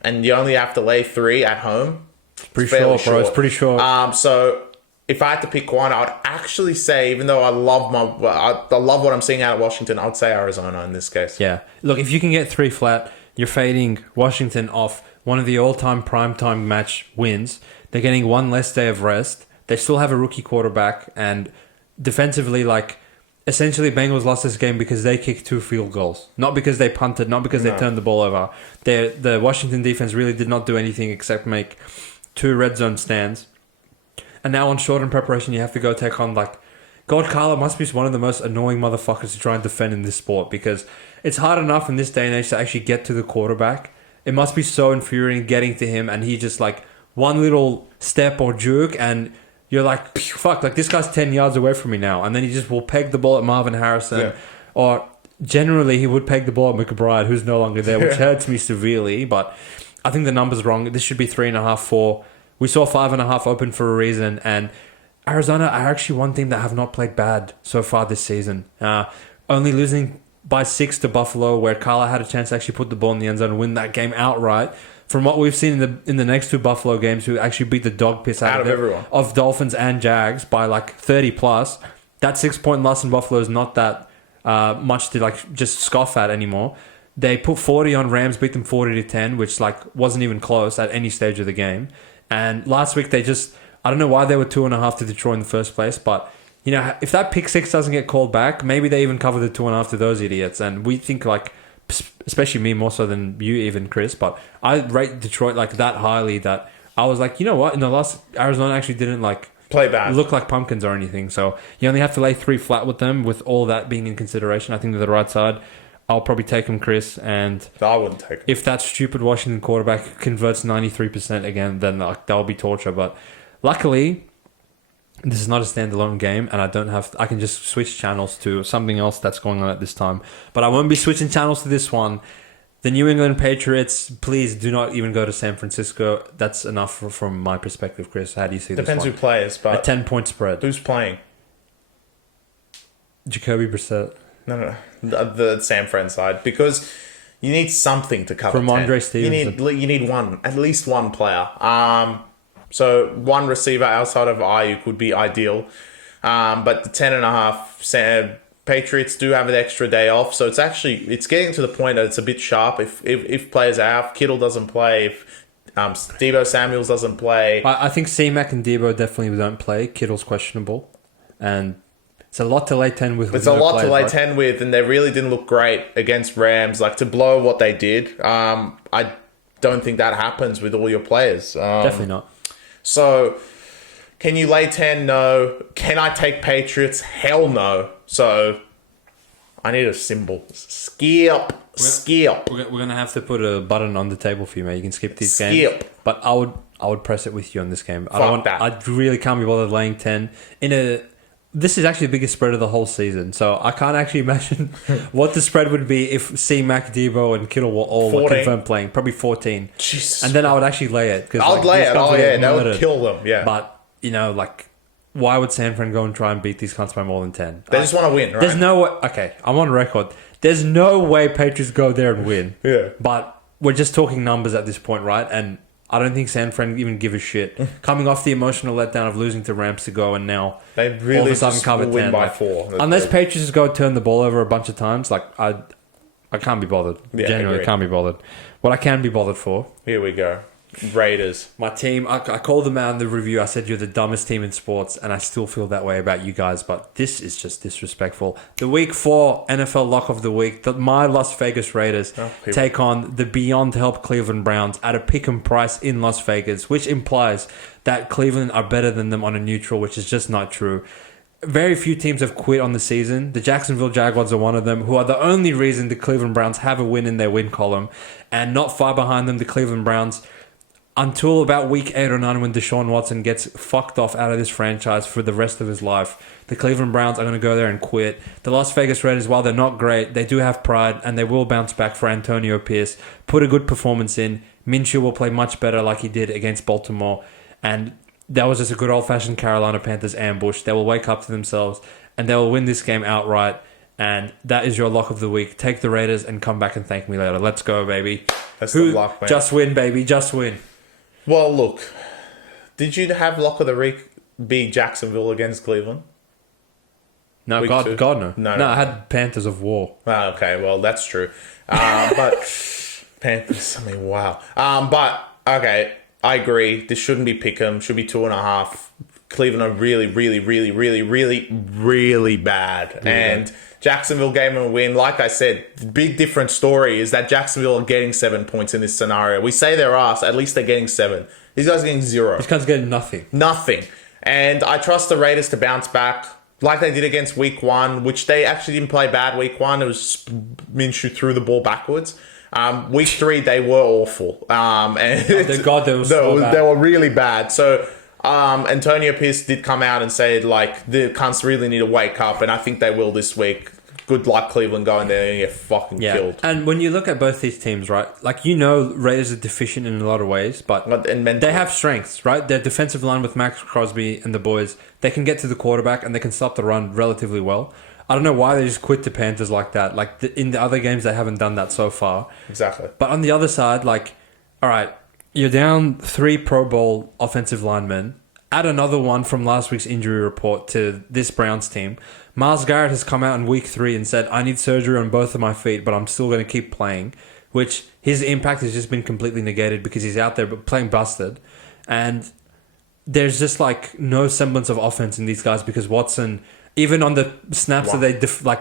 And you only have to lay 3 at home. Pretty short, bro. It's pretty short. So if I had to pick one, I would actually say, even though I love what I'm seeing out of Washington, I would say Arizona in this case. Yeah. Look, if you can get 3 flat, you're fading Washington off one of the all-time primetime match wins. They're getting one less day of rest. They still have a rookie quarterback, and defensively, essentially Bengals lost this game because they kicked 2 field goals. Not because they punted, not because they turned the ball over. The Washington defense really did not do anything except make 2 red zone stands. And now on shortened preparation, you have to go take on, God, Kyler must be one of the most annoying motherfuckers to try and defend in this sport, because it's hard enough in this day and age to actually get to the quarterback. It must be so infuriating getting to him, and he just, one little step or juke, and you're like, fuck, this guy's 10 yards away from me now. And then he just will peg the ball at Marvin Harrison. Yeah. Or generally he would peg the ball at McBride, who's no longer there, which hurts me severely. But I think the number's wrong. This should be 3.5, 4. We saw 5.5 open for a reason. And Arizona are actually one team that have not played bad so far this season. Only losing by 6 to Buffalo, where Kyler had a chance to actually put the ball in the end zone and win that game outright. From what we've seen in the next 2 Buffalo games, who actually beat the dog piss out of everyone, of Dolphins and Jags by 30 plus, that 6-point loss in Buffalo is not that much to just scoff at anymore. They put 40 on Rams, beat them 40-10, which wasn't even close at any stage of the game. And last week I don't know why they were 2.5 to Detroit in the first place, but if that pick 6 doesn't get called back, maybe they even cover the 2.5 to those idiots. And we think especially me more so than you even, Chris, but I rate Detroit that highly that I was you know what, in the last, Arizona actually didn't play bad, look like pumpkins or anything. So you only have to lay 3 flat with them. With all that being in consideration, I think they're the right side. I'll probably take them, Chris, and I wouldn't take them. If that stupid Washington quarterback converts 93% again, then that'll be torture. But luckily, this is not a standalone game, and I can just switch channels to something else that's going on at this time. But I won't be switching channels to this one. The New England Patriots, please do not even go to San Francisco. That's enough from my perspective, Chris. How do you see this one? Depends who plays, but... A 10-point spread. Who's playing? Jacoby Brissett. No. The San Fran side. Because you need something to cover from 10. Andre Stevenson. You need one, at least one player. So one receiver outside of Ayuk would be ideal. But the 10.5 Patriots do have an extra day off. So it's getting to the point that it's a bit sharp. If players are out, Kittle doesn't play, if Deebo Samuels doesn't play. I think C-Mac and Deebo definitely don't play. Kittle's questionable. And it's a lot to lay 10 with. It's a lot to lay 10 with, and they really didn't look great against Rams. To blow what they did, I don't think that happens with all your players. Definitely not. So, can you lay 10? No. Can I take Patriots? Hell no. So, I need a symbol. Skip. We're going to have to put a button on the table for you, mate. You can skip these games. But I would press it with you on this game. I really can't be bothered laying 10. This is actually the biggest spread of the whole season. So, I can't actually imagine what the spread would be if C-Mac, Deebo, and Kittle were all confirmed playing. Probably 14. Jesus. And then I would actually lay it. I would lay it. Oh, yeah. That would kill them. Yeah. But, why would San Fran go and try and beat these cunts by more than 10? They just want to win, right? There's no way. Okay, I'm on record. There's no way Patriots go there and win. Yeah. But we're just talking numbers at this point, right? And I don't think San Fran even give a shit. Coming off the emotional letdown of losing to Rams to go, and now they really all of a sudden cover 10 win by 4. Unless Patriots go turn the ball over a bunch of times, I can't be bothered. Yeah, genuinely can't be bothered. What I can be bothered for. Here we go. Raiders. My team, I called them out in the review. I said you're the dumbest team in sports, and I still feel that way about you guys, but this is just disrespectful. The Week 4 NFL Lock of the Week, my Las Vegas Raiders take on the beyond help Cleveland Browns at a pick-em price in Las Vegas, which implies that Cleveland are better than them on a neutral, which is just not true. Very few teams have quit on the season. The Jacksonville Jaguars are one of them, who are the only reason the Cleveland Browns have a win in their win column. And not far behind them, the Cleveland Browns, until about week 8 or 9 when Deshaun Watson gets fucked off out of this franchise for the rest of his life, the Cleveland Browns are going to go there and quit. The Las Vegas Raiders, while they're not great, they do have pride, and they will bounce back for Antonio Pierce. Put a good performance in. Minshew will play much better like he did against Baltimore. And that was just a good old-fashioned Carolina Panthers ambush. They will wake up to themselves, and they will win this game outright. And that is your lock of the week. Take the Raiders and come back and thank me later. Let's go, baby. That's the lock, man. Just win, baby. Just win. Well, look. Did you have lock of the week be Jacksonville against Cleveland? No, God, no. No, I had Panthers of War. Oh, okay, well, that's true. But Panthers, I mean, wow. But, okay. I agree. This shouldn't be pick'em. Should be 2.5. Cleveland are really, really, really, really, really, really bad. And Jacksonville gave them a win. Like I said, the big different story is that Jacksonville are getting 7 points in this scenario. We say they're us. At least they're getting 7. These guys are getting 0. These guys are getting nothing. Nothing. And I trust the Raiders to bounce back like they did against Week 1, which they actually didn't play bad Week 1. It was Minshew threw the ball backwards. Week 3, they were awful. They were really bad. So, Antonio Pierce did come out and say, like, the cunts really need to wake up, and I think they will this week. Good luck, Cleveland, going there and get fucking killed. And when you look at both these teams, right, like, Raiders are deficient in a lot of ways, but they have strengths, right? Their defensive line with Max Crosby and the boys, they can get to the quarterback and they can stop the run relatively well. I don't know why they just quit the Panthers like that. Like, in the other games, they haven't done that so far. Exactly. But on the other side, like, all right, you're down 3 Pro Bowl offensive linemen. Add another one from last week's injury report to this Browns team. Myles Garrett has come out in week 3 and said, I need surgery on both of my feet, but I'm still going to keep playing, which his impact has just been completely negated because he's out there playing busted. And there's just, like, no semblance of offense in these guys because Watson... Even on the snaps that they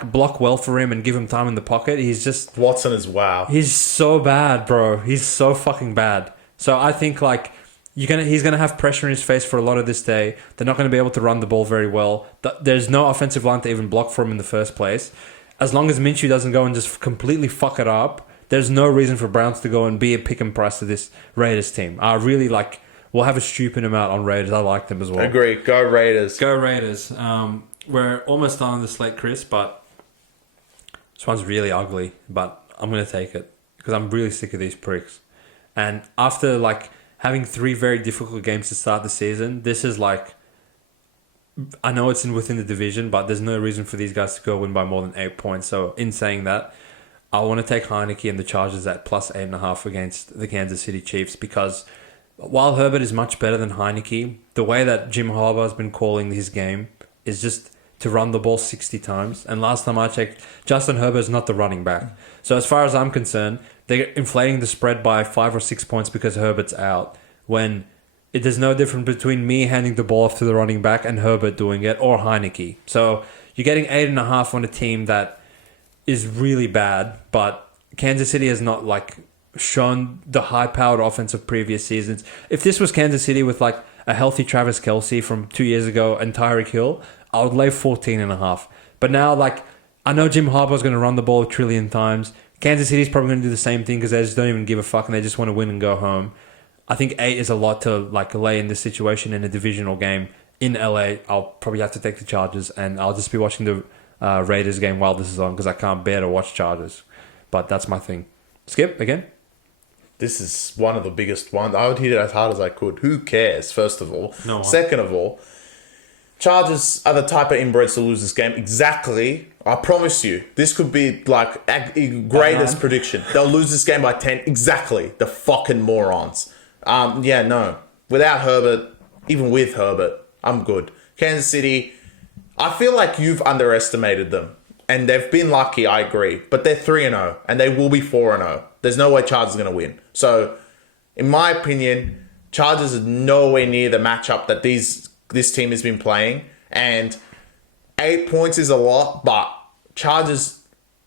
block well for him and give him time in the pocket, he's just... Watson is wow. He's so bad, bro. He's so fucking bad. So I think, like, he's going to have pressure in his face for a lot of this day. They're not going to be able to run the ball very well. There's no offensive line to even block for him in the first place. As long as Minshew doesn't go and just completely fuck it up, there's no reason for Browns to go and be a pick-em price to this Raiders team. I really, like... We'll have a stupid amount on Raiders. I like them as well. Agree. Go Raiders. Go Raiders. We're almost done on the slate, Chris, but this one's really ugly, but I'm going to take it because I'm really sick of these pricks. And after, like, having 3 very difficult games to start the season, this is, like, I know it's within the division, but there's no reason for these guys to go win by more than 8 points. So in saying that, I want to take Heineke and the Chargers at plus 8.5 against the Kansas City Chiefs because while Herbert is much better than Heineke, the way that Jim Harbaugh has been calling his game is just to run the ball 60 times. And last time I checked, Justin Herbert is not the running back. So as far as I'm concerned, they're inflating the spread by 5 or 6 points because Herbert's out. When there's no difference between me handing the ball off to the running back and Herbert doing it or Heineke. So you're getting 8.5 on a team that is really bad, but Kansas City has not, like, shown the high-powered offense of previous seasons. If this was Kansas City with, like, a healthy Travis Kelce from 2 years ago and Tyreek Hill, I would lay 14.5. But now, like, I know Jim Harbaugh's going to run the ball a trillion times. Kansas City's probably going to do the same thing because they just don't even give a fuck and they just want to win and go home. I think 8 is a lot to, like, lay in this situation in a divisional game in LA. I'll probably have to take the Chargers and I'll just be watching the Raiders game while this is on because I can't bear to watch Chargers. But that's my thing. Skip, again? This is one of the biggest ones. I would hit it as hard as I could. Who cares, first of all? No one. Second of all, Chargers are the type of inbreds to lose this game. Exactly. I promise you. This could be like greatest prediction. They'll lose this game by 10. Exactly. The fucking morons. Yeah, no. Without Herbert, even with Herbert, I'm good. Kansas City, I feel like you've underestimated them. And they've been lucky, I agree. But they're 3-0. And they will be 4-0. There's no way Chargers are going to win. So, in my opinion, Chargers are nowhere near the matchup that this team has been playing. And 8 points is a lot, but Chargers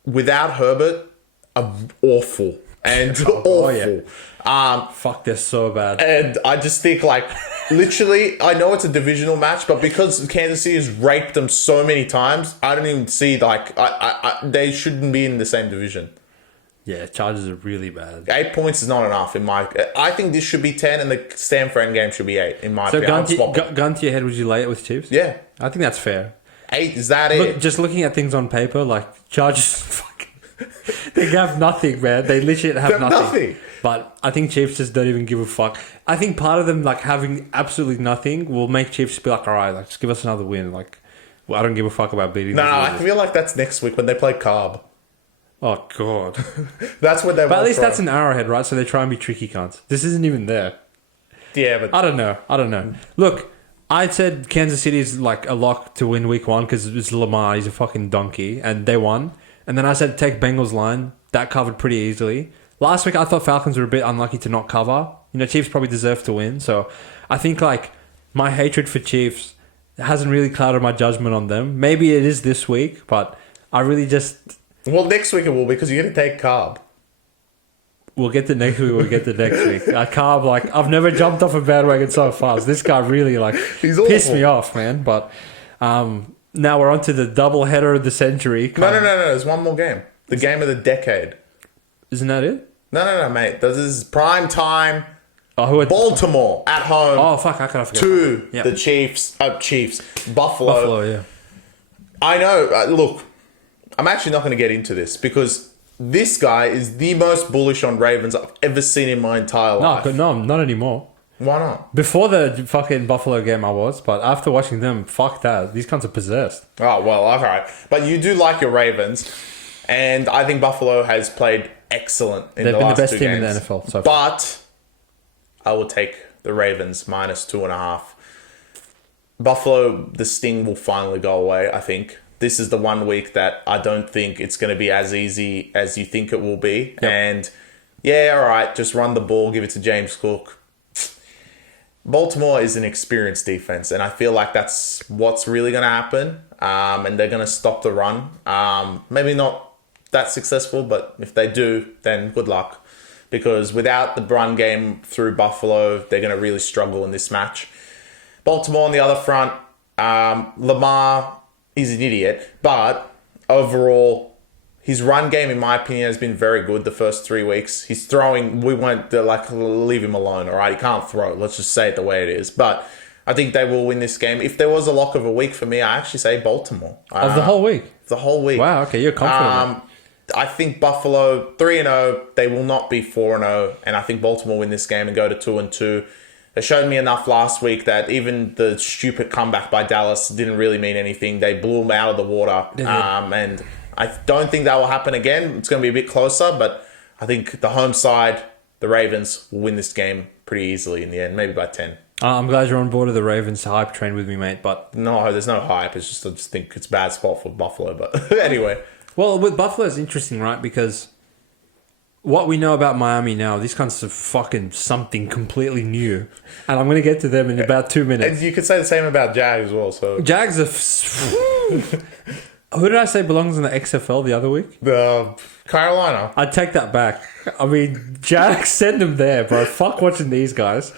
without Herbert are awful and awful. Yeah. Fuck, they're so bad. And I just think, like, literally, I know it's a divisional match, but because Kansas City has raped them so many times, I don't even see, like, they shouldn't be in the same division. Yeah, Chargers are really bad. 8 points is not enough I think this should be 10 and the Stanford game should be 8 in my opinion. So gun to your head, would you lay it with Chiefs? Yeah. I think that's fair. 8, is that it? Just looking at things on paper, like, Chargers, fucking, they have nothing, man. They literally have nothing. But I think Chiefs just don't even give a fuck. I think part of them, like, having absolutely nothing will make Chiefs be like, all right, like, just give us another win. Like, well, I don't give a fuck about beating No, I feel like that's next week when they play Carb. Oh, God. That's what they want. But at least that's an Arrowhead, right? So they try and be tricky cunts. This isn't even there. Yeah, but... I don't know. Look, I said Kansas City is, like, a lock to win week 1 because it's Lamar. He's a fucking donkey. And they won. And then I said take Bengals line. That covered pretty easily. Last week, I thought Falcons were a bit unlucky to not cover. You know, Chiefs probably deserve to win. So I think, like, my hatred for Chiefs hasn't really clouded my judgment on them. Maybe it is this week, but I really just... Well, next week it will because you're going to take Carb. We'll get to next week. Carb, like, I've never jumped off a bandwagon so fast. This guy really, like, pissed me off, man. But now we're on to the double header of the century. No. There's one more game. The game of the decade. Isn't that it? No, mate. This is prime time. Oh, Baltimore at home. Oh, fuck. I can't forget. To the Chiefs. Buffalo, yeah. I know. Look, I'm actually not going to get into this because this guy is the most bullish on Ravens I've ever seen in my entire life. No, not anymore. Why not? Before the fucking Buffalo game I was, but after watching them, fuck that. These cunts are possessed. Oh, well, all right. But you do like your Ravens, and I think Buffalo has played excellent in the last 2 games. They've been the best team in the NFL so far. But I will take the Ravens minus 2.5. Buffalo, the sting will finally go away, I think. This is the 1 week that I don't think it's going to be as easy as you think it will be. Yep. And, yeah, all right, just run the ball, give it to James Cook. Baltimore is an experienced defense, and I feel like that's what's really going to happen. And they're going to stop the run. Maybe not that successful, but if they do, then good luck. Because without the run game through Buffalo, they're going to really struggle in this match. Baltimore on the other front, Lamar... He's an idiot, but overall, his run game, in my opinion, has been very good the first 3 weeks. He's throwing, we won't leave him alone, all right? He can't throw. Let's just say it the way it is. But I think they will win this game. If there was a lock of a week for me, I actually say Baltimore. Of the whole week? The whole week. Wow, okay, you're confident. I think Buffalo 3-0, they will not be 4-0, and I think Baltimore win this game and go to 2-2. They showed me enough last week that even the stupid comeback by Dallas didn't really mean anything. They blew them out of the water. And I don't think that will happen again. It's going to be a bit closer, but I think the home side, the Ravens, will win this game pretty easily in the end, maybe by 10. I'm glad you're on board of the Ravens hype train with me, mate. But no, there's no hype. It's just I just think it's a bad spot for Buffalo. But anyway. Well, with Buffalo, it's interesting, right? Because... what we know about Miami now, these kinds of fucking something completely new. And I'm going to get to them in about 2 minutes. And you could say the same about Jags as well. So Jags are... Who did I say belongs in the XFL the other week? Carolina. I'd take that back. I mean, Jags, send them there, bro. Fuck watching these guys.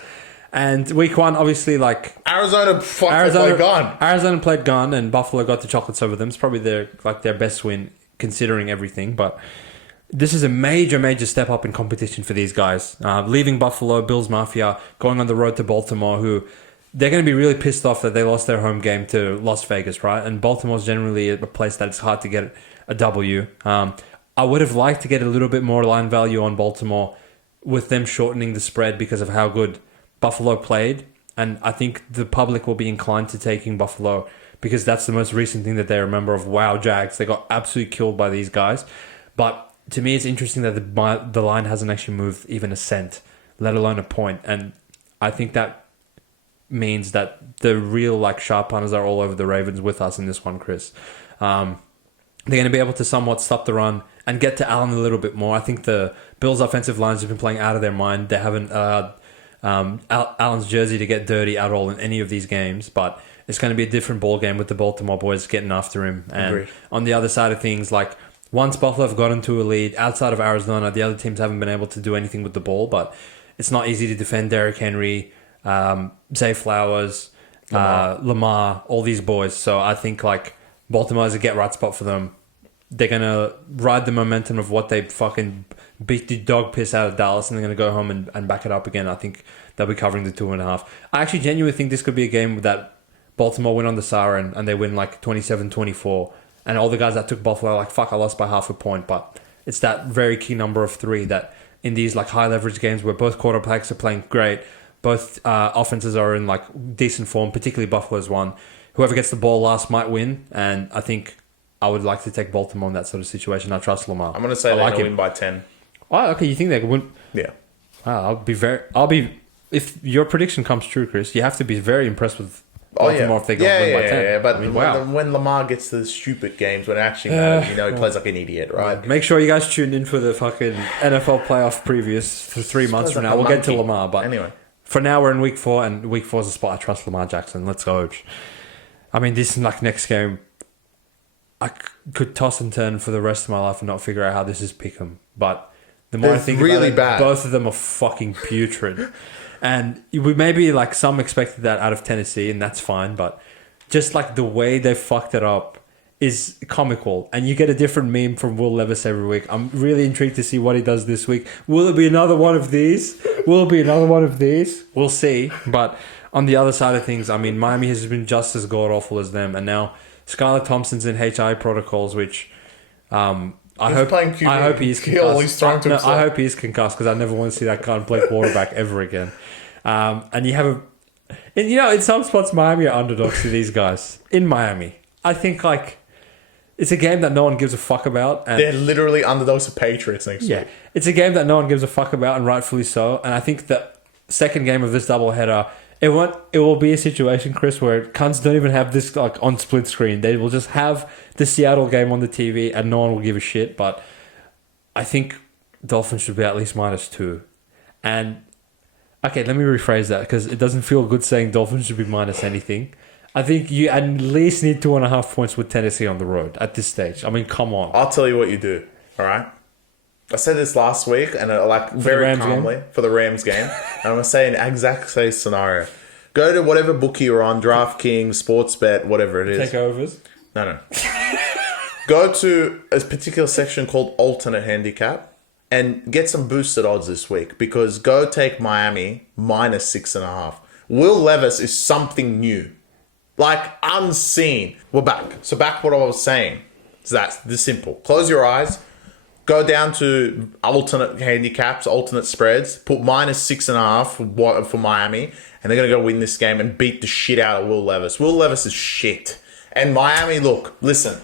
And week 1, obviously, like... Arizona played gun. Arizona played gun, and Buffalo got the chocolates over them. It's probably their best win, considering everything, but... this is a major, major step up in competition for these guys. Leaving Buffalo, Bills Mafia, going on the road to Baltimore, who they're going to be really pissed off that they lost their home game to Las Vegas, right? And Baltimore's generally a place that it's hard to get a W. I would have liked to get a little bit more line value on Baltimore with them shortening the spread because of how good Buffalo played. And I think the public will be inclined to taking Buffalo because that's the most recent thing that they remember of, wow, Jags, they got absolutely killed by these guys. But to me, it's interesting that the line hasn't actually moved even a cent, let alone a point. And I think that means that the real sharp punters are all over the Ravens with us in this one, Chris. They're going to be able to somewhat stop the run and get to Allen a little bit more. I think the Bills' offensive lines have been playing out of their mind. They haven't allowed Allen's jersey to get dirty at all in any of these games, but it's going to be a different ball game with the Baltimore boys getting after him. And Agreed. On the other side of things, like once Buffalo have gotten to a lead, outside of Arizona, the other teams haven't been able to do anything with the ball, but it's not easy to defend Derrick Henry, Zay Flowers, Lamar, all these boys. So I think like Baltimore is a get right spot for them. They're going to ride the momentum of what they fucking beat the dog piss out of Dallas, and they're going to go home and back it up again. I think they'll be covering the 2.5. I actually genuinely think this could be a game that Baltimore win on the siren and they win like 27-24. And all the guys that took Buffalo are like, fuck, I lost by half a point. But it's that very key number of 3 that in these like high leverage games where both quarterbacks are playing great, both offenses are in like decent form, particularly Buffalo's one. Whoever gets the ball last might win. And I think I would like to take Baltimore in that sort of situation. I trust Lamar. I'm going to say they're going to win by 10. Oh, okay. You think they could win? Yeah. If your prediction comes true, Chris, you have to be very impressed with Baltimore if they go win by 10. Yeah. But when Lamar gets to the stupid games, when actually he plays like an idiot, right? Make sure you guys tune in for the fucking NFL playoff previews for 3 months from now. We'll get to Lamar, but anyway, for now we're in week 4, and week 4 is a spot I trust Lamar Jackson. Let's go. I mean, this is like next game. I could toss and turn for the rest of my life and not figure out how this is pick'em. But the more I think really about it, bad. both of them are fucking putrid. And we maybe like some expected that out of Tennessee, and that's fine. But just like the way they fucked it up is comical. And you get a different meme from Will Levis every week. I'm really intrigued to see what he does this week. Will it be another one of these? Will it be another one of these? We'll see. But on the other side of things, I mean, Miami has been just as god-awful as them. And now Skylar Thompson's in HI protocols, which I hope he's concussed. I hope he's concussed because I never want to see that kind of play quarterback ever again. And you have in some spots, Miami are underdogs to these guys. In Miami, I think like it's a game that no one gives a fuck about. And they're literally underdogs to Patriots next week. It's a game that no one gives a fuck about, and rightfully so. And I think the second game of this doubleheader, it will be a situation, Chris, where cunts don't even have this like on split screen. They will just have the Seattle game on the TV, and no one will give a shit. But I think Dolphins should be at least -2. And okay, let me rephrase that because it doesn't feel good saying Dolphins should be minus anything. I think you at least need 2.5 points with Tennessee on the road at this stage. I mean, come on. I'll tell you what you do. All right. I said this last week, and very calmly for the Rams game. And I'm gonna say an exact same scenario. Go to whatever bookie you're on, DraftKings, Sportsbet, whatever it is. Takeovers. No. Go to a particular section called Alternate Handicap and get some boosted odds this week because go take Miami -6.5. Will Levis is something new. Like unseen. We're back. So back what I was saying. So that's this simple. Close your eyes. Go down to alternate handicaps, alternate spreads. Put -6.5 for Miami. And they're going to go win this game and beat the shit out of Will Levis. Will Levis is shit. And Miami, look, listen.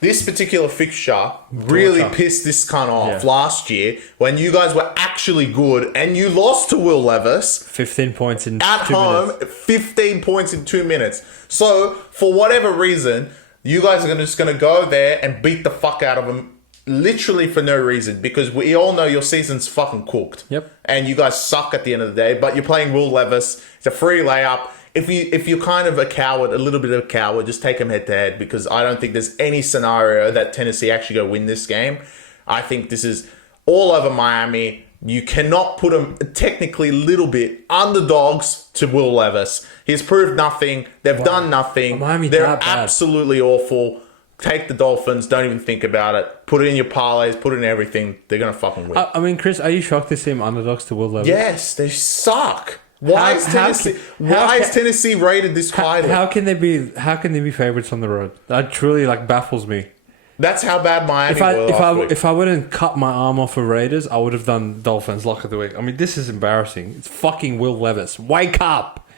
This particular fixture really pissed this cunt off last year when you guys were actually good and you lost to Will Levis. 15 points in at 2 home, minutes. 15 points in 2 minutes. So, for whatever reason, you guys are just going to go there and beat the fuck out of them literally for no reason because we all know your season's fucking cooked. Yep. And you guys suck at the end of the day, but you're playing Will Levis. It's a free layup. If you're kind of a coward, a little bit of a coward, just take them head to head because I don't think there's any scenario that Tennessee actually go win this game. I think this is all over Miami. You cannot put them technically a little bit underdogs to Will Levis. He's proved nothing. They've done nothing. They're absolutely awful. Take the Dolphins. Don't even think about it. Put it in your parlays. Put it in everything. They're going to fucking win. I mean, Chris, are you shocked to see them underdogs to Will Levis? Yes, they suck. Why is Tennessee rated this highly? How can they be favorites on the road? That truly baffles me. That's how bad Miami were. If I wouldn't cut my arm off for Raiders, I would have done Dolphins lock of the week. I mean, this is embarrassing. It's fucking Will Levis. Wake up!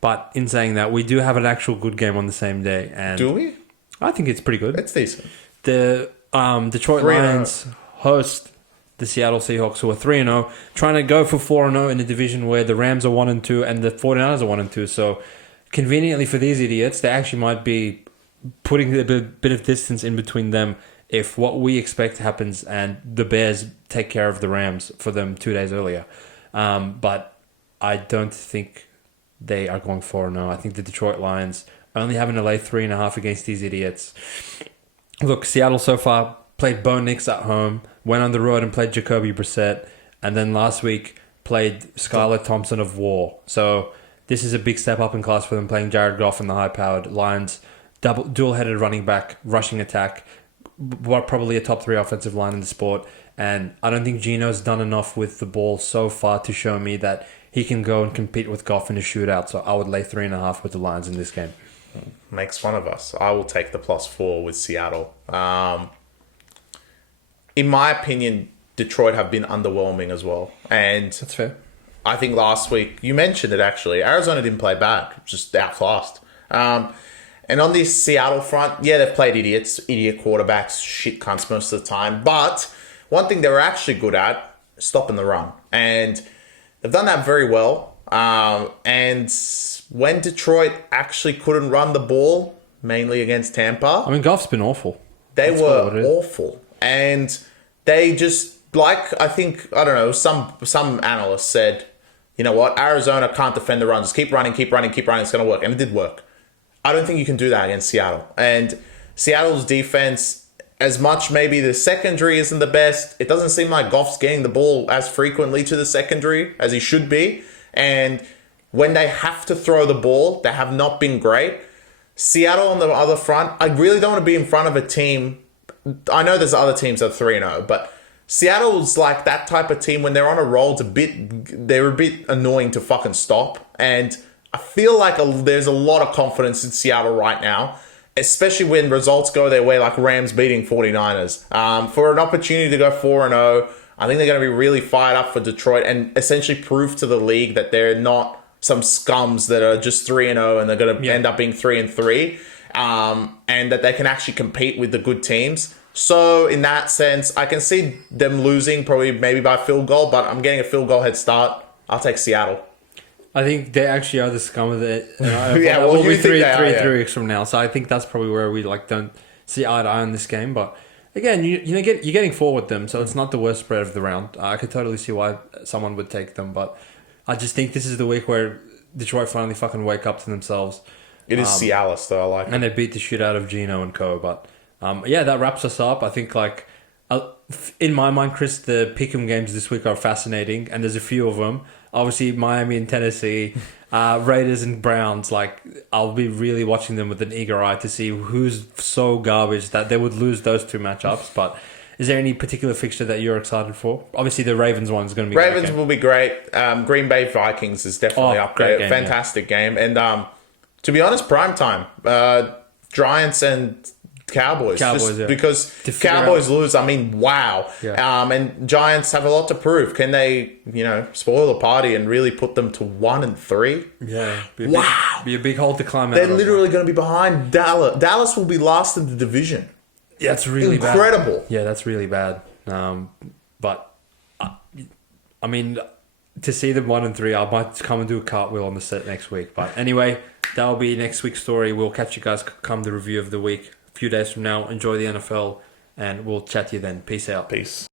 But in saying that, we do have an actual good game on the same day. And do we? I think it's pretty good. It's decent. The Detroit Lions host the Seattle Seahawks, who are 3-0, trying to go for 4-0 in a division where the Rams are 1-2 and the 49ers are 1-2. So conveniently for these idiots, they actually might be putting a bit of distance in between them if what we expect happens and the Bears take care of the Rams for them 2 days earlier. But I don't think they are going 4-0. I think the Detroit Lions only having to lay 3.5 against these idiots. Look, Seattle so far played Bo Nix at home, went on the road and played Jacoby Brissett, and then last week played Skylar Thompson of War. So this is a big step up in class for them, playing Jared Goff and the high-powered Lions. Dual-headed running back, rushing attack, probably a top 3 offensive line in the sport. And I don't think Gino's done enough with the ball so far to show me that he can go and compete with Goff in a shootout. So I would lay 3.5 with the Lions in this game. Makes fun of us. I will take the +4 with Seattle. In my opinion, Detroit have been underwhelming as well. And that's fair. I think last week, you mentioned it actually, Arizona didn't play bad, just outclassed. And on this Seattle front, yeah, they've played idiot quarterbacks, shit cunts most of the time. But one thing they were actually good at, stopping the run. And they've done that very well. And when Detroit actually couldn't run the ball, mainly against Tampa... I mean, Goff's been awful. They were awful. And they just, I don't know, some analyst said, you know what, Arizona can't defend the run. Just keep running, it's going to work. And it did work. I don't think you can do that against Seattle. And Seattle's defense, as much maybe the secondary isn't the best, it doesn't seem like Goff's getting the ball as frequently to the secondary as he should be. And when they have to throw the ball, they have not been great. Seattle on the other front, I really don't want to be in front of a team. I know there's other teams that are 3-0, but Seattle's like that type of team when they're on a roll, they're a bit annoying to fucking stop. And I feel like there's a lot of confidence in Seattle right now, especially when results go their way, like Rams beating 49ers. For an opportunity to go 4-0, I think they're going to be really fired up for Detroit and essentially prove to the league that they're not some scums that are just 3-0 and they're going to end up being 3-3, and that they can actually compete with the good teams. So in that sense, I can see them losing probably maybe by field goal, but I'm getting a field goal head start. I'll take Seattle. I think they actually are the scum of it. Yeah, well, we'll you be think 3 weeks from now. So I think that's probably where we don't see eye to eye on this game. But again, you're getting 4 with them, so it's not the worst spread of the round. I could totally see why someone would take them, but I just think this is the week where Detroit finally fucking wake up to themselves. It is Seattle, though. I like it. And they beat the shit out of Gino and co. But yeah, that wraps us up. I think in my mind, Chris, the pick'em games this week are fascinating, and there's a few of them. Obviously, Miami and Tennessee, Raiders and Browns. I'll be really watching them with an eager eye to see who's so garbage that they would lose those 2 matchups. But is there any particular fixture that you're excited for? Obviously, the Ravens one is going to be Ravens will be great. Green Bay Vikings is definitely up there. Game, fantastic game. And to be honest, prime time. Giants and Cowboys because Cowboys lose, I mean, wow. Yeah. And Giants have a lot to prove. Can they, spoil the party and really put them to 1-3? Yeah. Be a big hole to climb out. They're literally going to be behind Dallas. Dallas will be last in the division. Yeah, that's really incredible. Bad. Yeah, that's really bad. But I mean, to see them 1-3, I might come and do a cartwheel on the set next week. But anyway, that'll be next week's story. We'll catch you guys come the review of the week. Few days from now. Enjoy the NFL, and we'll chat to you then. Peace out. Peace.